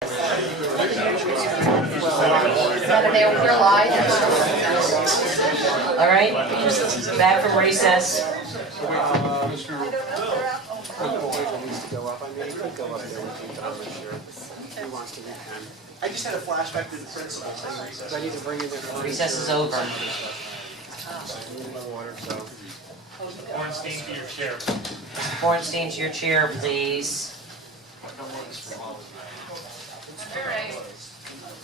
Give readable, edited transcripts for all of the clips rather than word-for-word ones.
They're live. All right, back from recess. I just had a flashback to the principal saying recess. I need to bring you there. Recess is over. Ornstein to your chair. Bornstein, to your chair, please.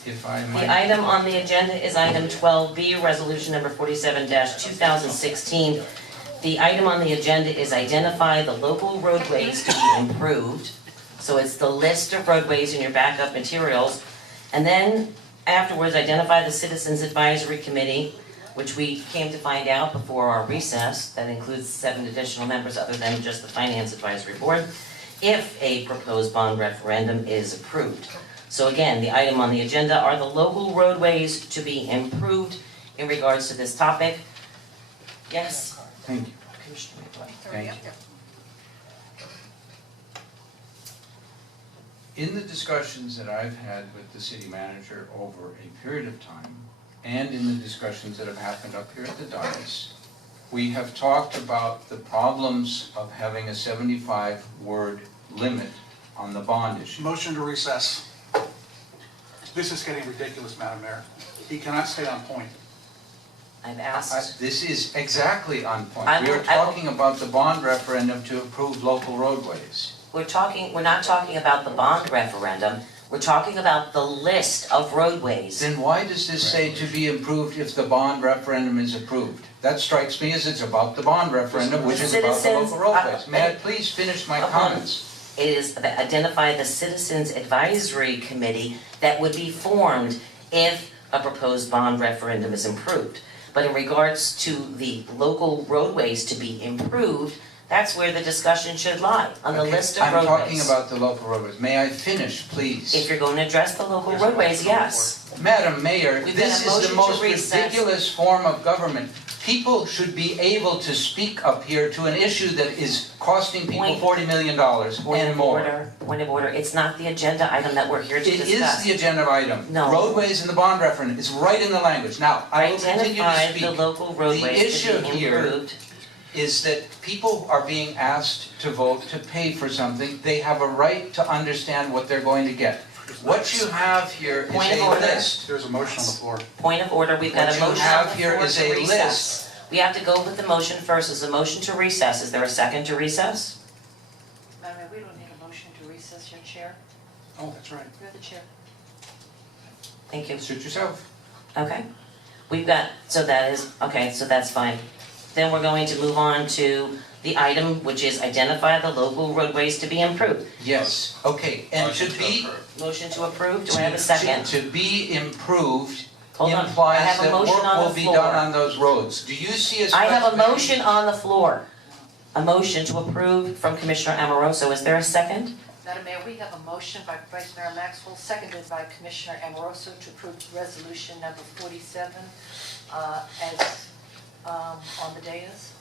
If I The might, item on the agenda is item 12B, resolution number 47-2016. The item on the agenda is identify the local roadways to be improved. So it's the list of roadways in your backup materials. And then afterwards, identify the Citizens Advisory Committee, which we came to find out before our recess, that includes 7 additional members other than just the Finance Advisory Board, if a proposed bond referendum is approved. So again, the item on the agenda are the local roadways to be improved in regards to this topic. Yes? thank you, Commissioner McBride. thank you. In the discussions that I've had with the city manager over a period of time, and in the discussions that have happened up here at the dais, we have talked about the problems of having a 75-word limit on the bond issue. Motion to recess. This is getting ridiculous, Madam Mayor. He cannot stay on point. I've asked, This is exactly on point. I We are will- talking about the bond referendum to approve local roadways. we're not talking about the bond referendum, we're talking about the list of roadways. Then why does this say to be improved if the bond referendum is approved? That strikes me as it's about the bond referendum, which is about the Citizens, local roadways. May I please finish my comments? It is identify the Citizens Advisory Committee that would be formed if a proposed bond referendum is approved. But in regards to the local roadways to be improved, that's where the discussion should lie, on the Okay, list of I'm roadways. talking about the local roadways. May I finish, please? If you're going to address the local roadways, yes. Madam Mayor, We've got a this is motion the to most recess. ridiculous form of government. People should be able to speak up here to an issue that is costing people Point- $40 million and more. Point of order, it's not the agenda item that we're here to It discuss. is the agenda item. No. Roadways and the bond referendum, it's right in the language. Now, I will continue to Identify speak. the local roadways to issue be here- improved. Is that people are being asked to vote to pay for something. They have a right to understand what they're going to get. What you have here is Point of a order. list. There's a motion on the floor. Point of order, we've got What a you motion have on the here floor is to a recess. We have to go with the motion first, is a motion to recess, is there a second to recess? Madam Mayor, we don't need a motion to recess your chair. Oh, that's right. You're the chair. Thank you. Suit yourself. Okay. We've got, so that is, okay, so that's fine. Then we're going to move on to the item, which is identify the local roadways to be improved. Yes, okay, and to be. Motion to approve, do I have a second? To be improved Hold on, I implies have a that motion work on will the be floor. done on those roads. Do you see a I have a specification? motion on the floor. A motion to approve from Commissioner Amoroso, is there a second? Madam Mayor, we have a motion by Vice Mayor Maxwell, seconded by Commissioner Amoroso to approve resolution number 47 as on the dais.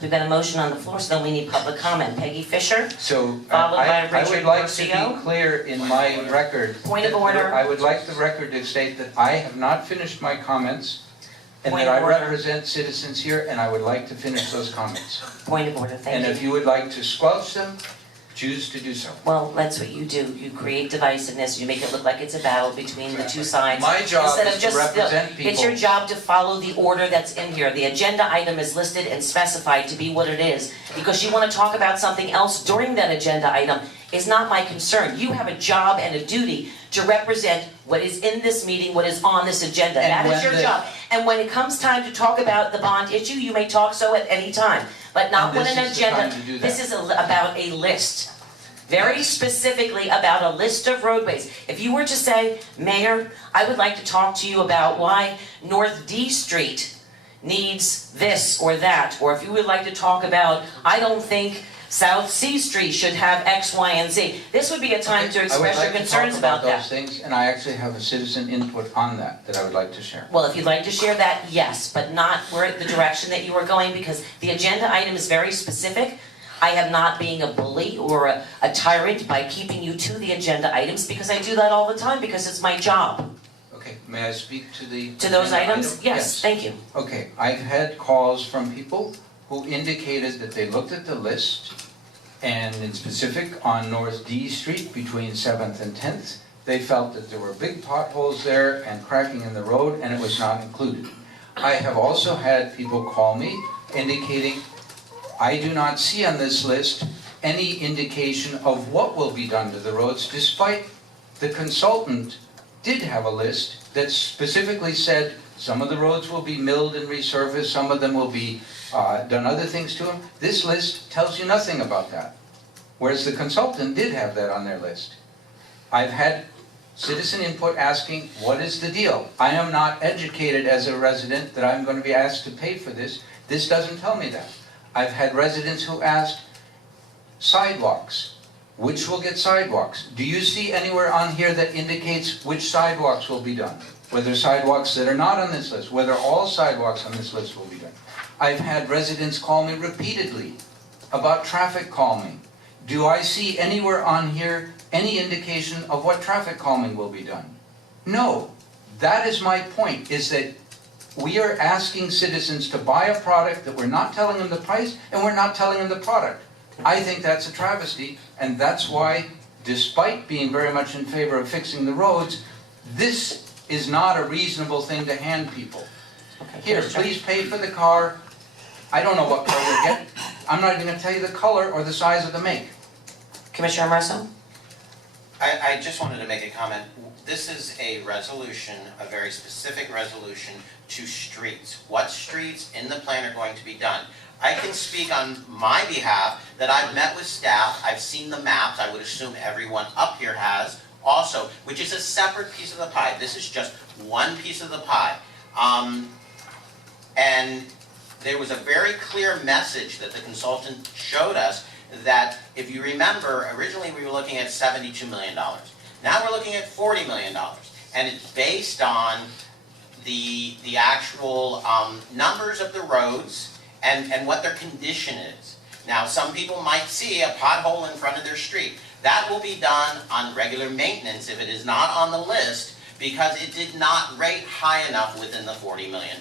We've got a motion on the floor, so then we need public comment. Peggy Fisher? So Followed by I Richard would like to Garcia. be clear in my record. Point of that order. I would like the record to state that I have not finished my comments and Point that of I order. represent citizens here and I would like to finish those comments. Point of order, And thank if you. you would like to squelch them, choose to do so. Well, that's what you do. You create divisiveness, you make it look like it's a battle between the two sides. My job Instead of is to just, represent people. It's your job to follow the order that's in here. The agenda item is listed and specified to be what it is. Because you want to talk about something else during that agenda item is not my concern. You have a job and a duty to represent what is in this meeting, what is on this agenda. And That is when your the- job. And when it comes time to talk about the bond issue, you may talk so at any time. But not And when this an is the agenda, time to do that. this is about a list. Very specifically about a list of roadways. If you were to say, Mayor, I would like to talk to you about why North D Street needs this or that, or if you would like to talk about, I don't think South C Street should have X, Y, and Z. This would be a time to express your concerns about I would like to talk about that. those things, and I actually have a citizen input on that I would like to share. Well, if you'd like to share that, yes, but not where the direction that you are going, because the agenda item is very specific. I am not being a bully or a tyrant by keeping you to the agenda items, because I do that all the time, because it's my job. Okay, may I speak to the? To those agenda items? item? Yes, thank you. Okay, I've had calls from people who indicated that they looked at the list, and in specific on North D Street between 7th and 10th, they felt that there were big potholes there and cracking in the road, and it was not included. I have also had people call me indicating, I do not see on this list any indication of what will be done to the roads, despite the consultant did have a list that specifically said some of the roads will be milled and resurfaced, some of them will be done other things to them. This list tells you nothing about that, whereas the consultant did have that on their list. I've had citizen input asking, what is the deal? I am not educated as a resident that I'm going to be asked to pay for this. This doesn't tell me that. I've had residents who asked, sidewalks. Which will get sidewalks? Do you see anywhere on here that indicates which sidewalks will be done? Whether sidewalks that are not on this list, whether all sidewalks on this list will be done. I've had residents call me repeatedly about traffic calming. Do I see anywhere on here any indication of what traffic calming will be done? No. That is my point, is that we are asking citizens to buy a product that we're not telling them the price and we're not telling them the product. I think that's a travesty, and that's why, despite being very much in favor of fixing the roads, this is not a reasonable thing to hand people. Okay, Here, Commissioner. please pay for the car. I don't know what car you'll get. I'm not even going to tell you the color or the size of the make. Commissioner Marceau? I just wanted to make a comment. This is a resolution, a very specific resolution to streets. What streets in the plan are going to be done? I can speak on my behalf that I've met with staff, I've seen the maps, I would assume everyone up here has also, which is a separate piece of the pie. This is just one piece of the pie. And there was a very clear message that the consultant showed us that, if you remember, originally we were looking at $72 million. Now we're looking at $40 million. And it's based on the actual numbers of the roads and what their condition is. Now, some people might see a pothole in front of their street. That will be done on regular maintenance if it is not on the list, because it did not rate high enough within the $40 million.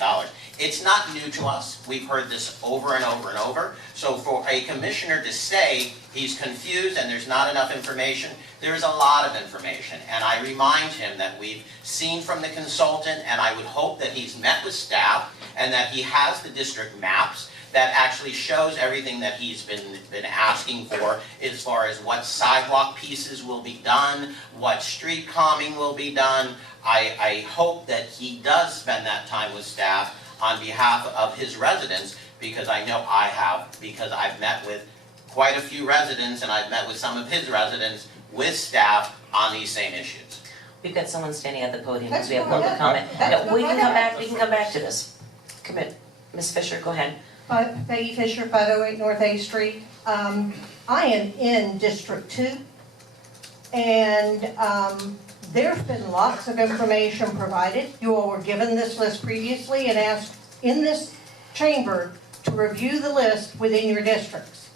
It's not new to us. We've heard this over and over and over. So for a commissioner to say he's confused and there's not enough information, there is a lot of information. And I remind him that we've seen from the consultant, and I would hope that he's met with staff and that he has the district maps that actually shows everything that he's been asking for, as far as what sidewalk pieces will be done, what street calming will be done. I hope that he does spend that time with staff on behalf of his residents, because I know I have, because I've met with quite a few residents, and I've met with some of his residents with staff on these same issues. We've got someone standing at the podium because we have public comment. No, we can come back to this. Ms. Fisher, go ahead. Peggy Fisher, 508 North A Street. I am in District 2, and there's been lots of information provided. You all were given this list previously and asked in this chamber to review the list within your districts.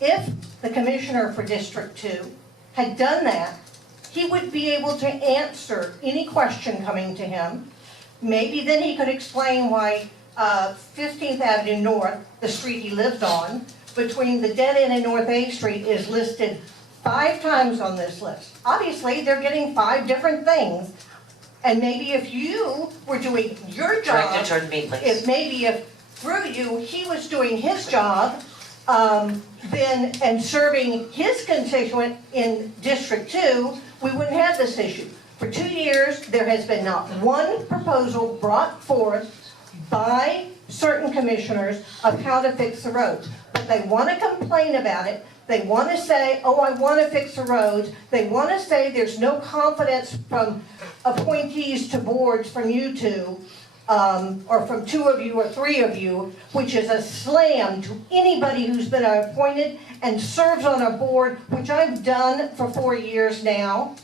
If the commissioner for District 2 had done that, he would be able to answer any question coming to him. Maybe then he could explain why 15th Avenue North, the street he lives on, between the dead end and North A Street, is listed 5 times on this list. Obviously, they're getting 5 different things. And maybe if you were doing your job, Direct it toward me, please. if through you, he was doing his job, then, and serving his constituent in District 2, we wouldn't have this issue. For 2 years, there has been not one proposal brought forth by certain commissioners of how to fix the roads. But they want to complain about it. They want to say, oh, I want to fix the roads. They want to say there's no confidence from appointees to boards from you two, or from 2 of you or 3 of you, which is a slam to anybody who's been appointed and serves on a board, which I've done for 4 years now.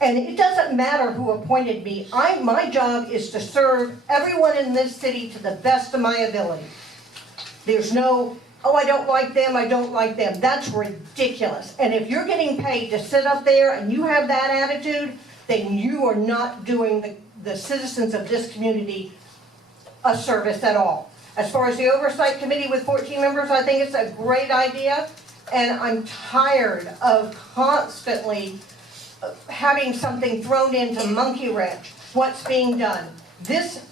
And it doesn't matter who appointed me. My job is to serve everyone in this city to the best of my ability. There's no oh, I don't like them, I don't like them. That's ridiculous. And if you're getting paid to sit up there and you have that attitude, then you are not doing the citizens of this community a service at all. As far as the oversight committee with 14 members, I think it's a great idea. And I'm tired of constantly having something thrown into monkey wrench. What's being done? This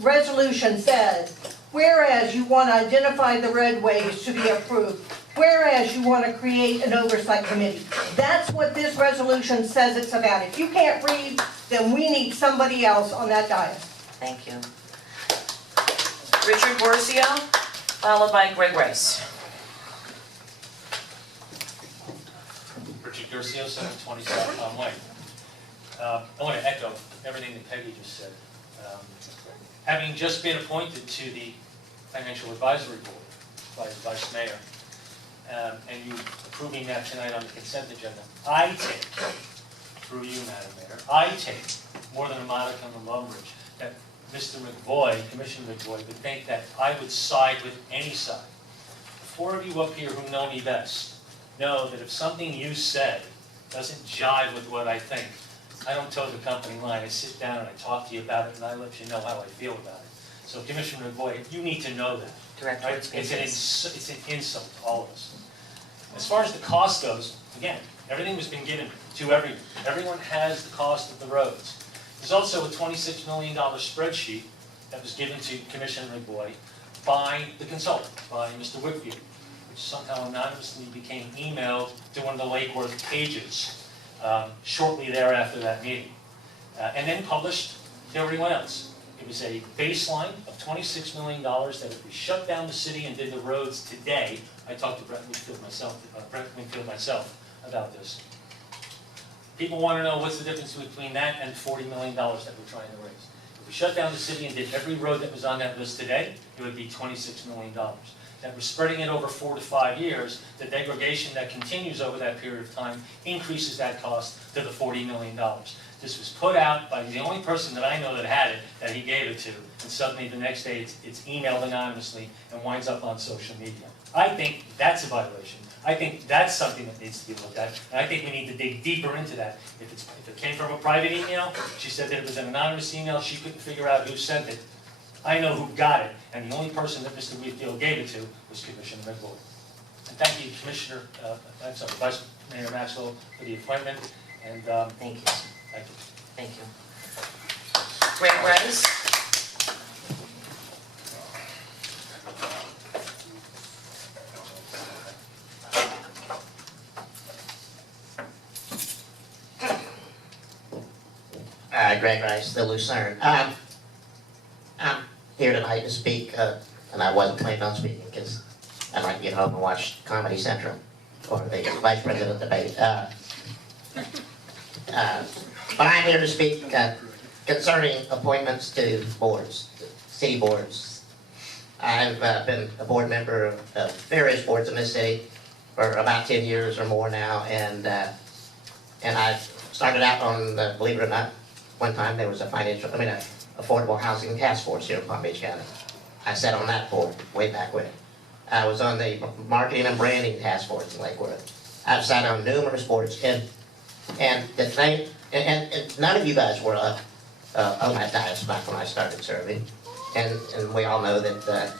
resolution says, whereas you want to identify the roadways to be approved, whereas you want to create an oversight committee. That's what this resolution says it's about. If you can't read, then we need somebody else on that dais. Thank you. Richard Borcio, followed by Greg Rice. Richard Garcia, 720 South Palm Way. I want to echo everything that Peggy just said. Having just been appointed to the Financial Advisory Board by the Vice Mayor, and you approving that tonight on the consent agenda, I take, through you, Madam Mayor, I take more than a modicum of umbrage that Mr. McVoy, Commissioner McVoy, would think that I would side with any side. The four of you up here who know me best know that if something you said doesn't jive with what I think, I don't toe the company line. I sit down and I talk to you about it and I let you know how I feel about it. So Commissioner McVoy, you need to know that. Direct Right? towards It's business. an insult to all of us. As far as the cost goes, again, everything has been given to everyone. Everyone has the cost of the roads. There's also a $26 million spreadsheet that was given to Commissioner McVoy by the consultant, by Mr. Whitfield, which somehow anonymously became emailed to one of the Lake Worth pages shortly thereafter that meeting, and then published to everyone else. It was a baseline of $26 million that if we shut down the city and did the roads today, I talked to Brett Wingfield myself about this. People want to know what's the difference between that and $40 million that we're trying to raise. If we shut down the city and did every road that was on that list today, it would be $26 million. That we're spreading it over 4 to 5 years, the degradation that continues over that period of time increases that cost to the $40 million. This was put out by the only person that I know that had it, that he gave it to, and suddenly the next day it's emailed anonymously and winds up on social media. I think that's a violation. I think that's something that needs to be looked at, and I think we need to dig deeper into that. If it came from a private email, she said that it was an anonymous email, she couldn't figure out who sent it. I know who got it, and the only person that Mr. Whitfield gave it to was Commissioner McVoy. And thank you, Commissioner, Vice Mayor Maxwell, for the appointment, and Thank you. thank you. Thank you. Greg Rice. Greg Rice, the Lucerne. I'm here tonight to speak, and I wasn't planning on speaking because I'd like to get home and watch Comedy Central or the Vice President debate. But I'm here to speak concerning appointments to boards, city boards. I've been a board member of various boards in this city for about 10 years or more now, and I started out on, believe it or not, one time there was a affordable housing task force here in Palm Beach County. I sat on that board way back when. I was on the marketing and branding task force in Lake Worth. I've sat on numerous boards, and the thing, and none of you guys were on that dais back when I started serving, and we all know that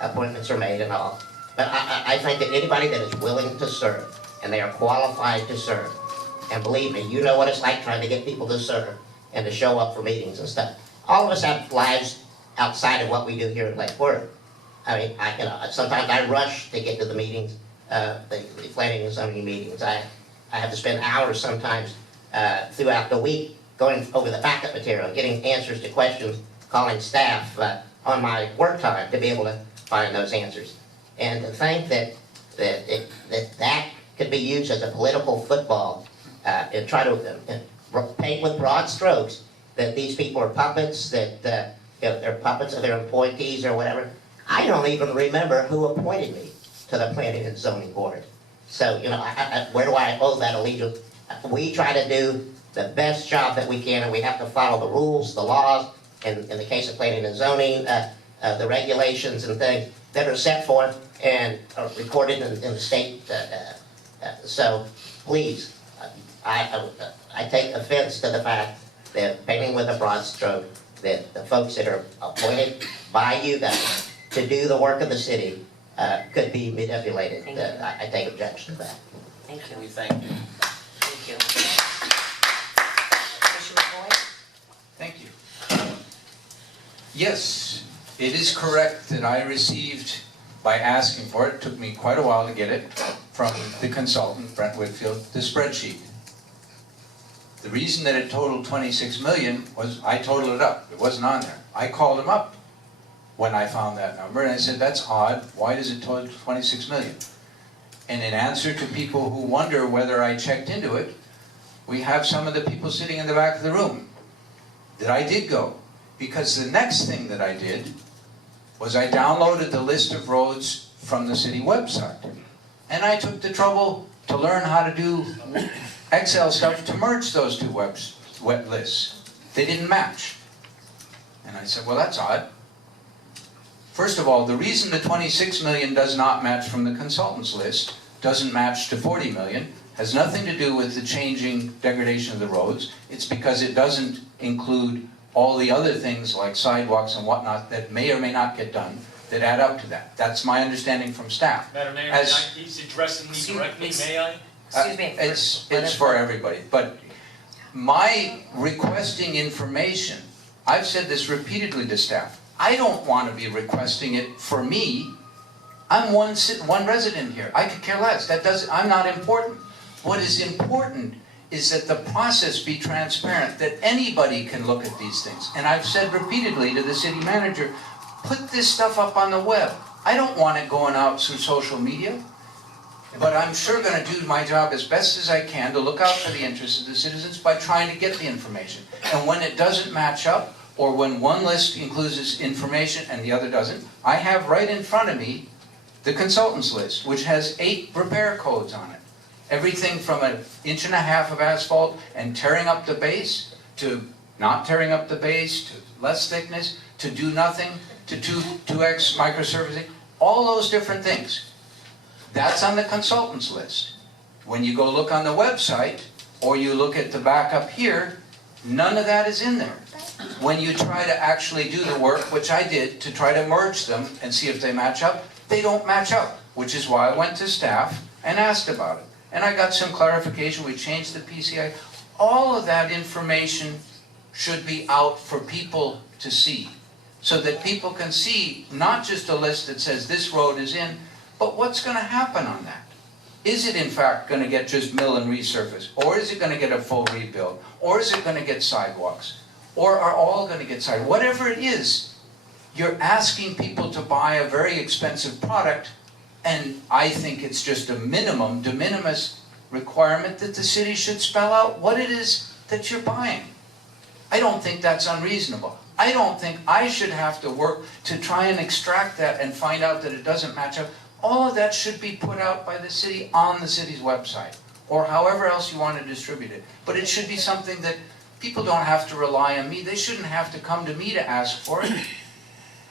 appointments are made and all. But I think that anybody that is willing to serve, and they are qualified to serve, and believe me, you know what it's like trying to get people to serve and to show up for meetings and stuff. All of us have lives outside of what we do here at Lake Worth. I mean, sometimes I rush to get to the meetings, the planning and zoning meetings. I have to spend hours sometimes throughout the week going over the backup material, getting answers to questions, calling staff on my work time to be able to find those answers. And to think that could be used as a political football and try to paint with broad strokes that these people are puppets, that they're puppets of their appointees or whatever. I don't even remember who appointed me to the Planning and Zoning Board. So, where do I owe that allegiance? We try to do the best job that we can, and we have to follow the rules, the laws, and in the case of planning and zoning, the regulations and things. that are set forth and are recorded in the state. So please, I take offense to the fact that painting with a broad stroke, that the folks that are appointed by you guys to do the work of the city could be manipulated. Thank you. I take objection to that. Thank you. We thank you. Thank you. Commissioner McCoy? Thank you. Yes, it is correct that I received, by asking for it, took me quite a while to get it, from the consultant, Brent Whitfield, the spreadsheet. The reason that it totaled 26 million was I totaled it up. It wasn't on there. I called him up when I found that number and I said, that's odd. Why does it total 26 million? And in answer to people who wonder whether I checked into it, we have some of the people sitting in the back of the room that I did go. Because the next thing that I did was I downloaded the list of roads from the city website. And I took the trouble to learn how to do Excel stuff to merge those two web lists. They didn't match. And I said, well, that's odd. First of all, the reason the 26 million does not match from the consultant's list, doesn't match to 40 million, has nothing to do with the changing degradation of the roads. It's because it doesn't include all the other things like sidewalks and whatnot that may or may not get done that add up to that. That's my understanding from staff. Madam Mayor, As- he's addressing me directly, may I? Excuse me. It's for everybody, but my requesting information, I've said this repeatedly to staff, I don't want to be requesting it for me. I'm one resident here. I could care less. I'm not important. What is important is that the process be transparent, that anybody can look at these things. And I've said repeatedly to the city manager, put this stuff up on the web. I don't want it going out through social media, but I'm sure going to do my job as best as I can to look out for the interests of the citizens by trying to get the information. And when it doesn't match up, or when one list includes this information and the other doesn't, I have right in front of me the consultant's list, which has 8 repair codes on it. Everything from 1.5 inches of asphalt and tearing up the base, to not tearing up the base, to less thickness, to do nothing, to 2x microservicing, all those different things. That's on the consultant's list. When you go look on the website, or you look at the backup here, none of that is in there. When you try to actually do the work, which I did, to try to merge them and see if they match up, they don't match up, which is why I went to staff and asked about it. And I got some clarification, we changed the PCI. All of that information should be out for people to see, so that people can see not just a list that says this road is in, but what's going to happen on that. Is it in fact going to get just mill and resurface? Or is it going to get a full rebuild? Or is it going to get sidewalks? Or are all going to get sidewalks? Whatever it is, you're asking people to buy a very expensive product, and I think it's just a minimum, de minimis requirement that the city should spell out what it is that you're buying. I don't think that's unreasonable. I don't think I should have to work to try and extract that and find out that it doesn't match up. All of that should be put out by the city on the city's website, or however else you want to distribute it. But it should be something that people don't have to rely on me. They shouldn't have to come to me to ask for it.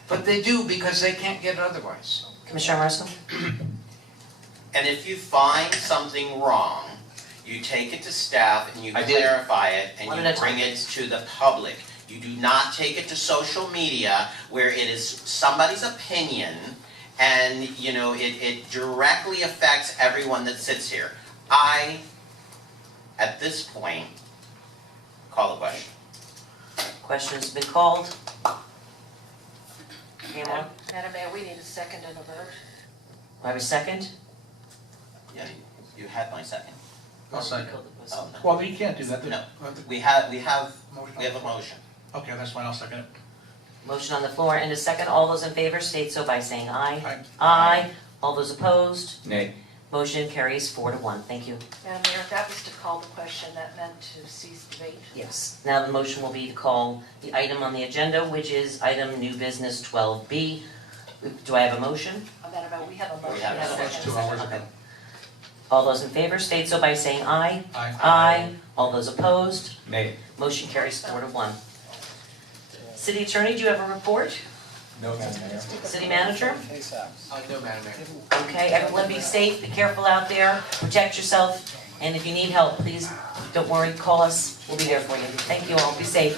But they do, because they can't get it otherwise. Commissioner Marshall? And if you find something wrong, you take it to staff and you I did. clarify it and One you at a bring time. it to the public. You do not take it to social media where it is somebody's opinion and, you know, it directly affects everyone that sits here. I, at this point, call the question. Question's been called. Pamela, Madam Mayor, we need a second and a vote. do I have a second? Yeah, you had my second. I'll second. Oh, no. Well, you can't do that. No. We have Motion. a motion. Okay, that's fine, I'll second it. Motion on the floor and a second. All those in favor state so by saying aye. Aye. Aye. All those opposed? Nay. Motion carries 4-1. Thank you. Madam Mayor, if that was to call the question, that meant to cease debate. Yes. Now the motion will be to call the item on the agenda, which is item new business 12B. Do I have a motion? Madam Mayor, we have a motion. We have a and a motion. second. 2 hours ago. All those in favor state so by saying aye. Aye. Aye. All those opposed? Nay. Motion carries 4-1. City Attorney, do you have a report? No, Madam Mayor. City Manager? No, Madam Mayor. Okay, everyone be safe, be careful out there, protect yourself, and if you need help, please, don't worry, call us, we'll be there for you. Thank you all, be safe.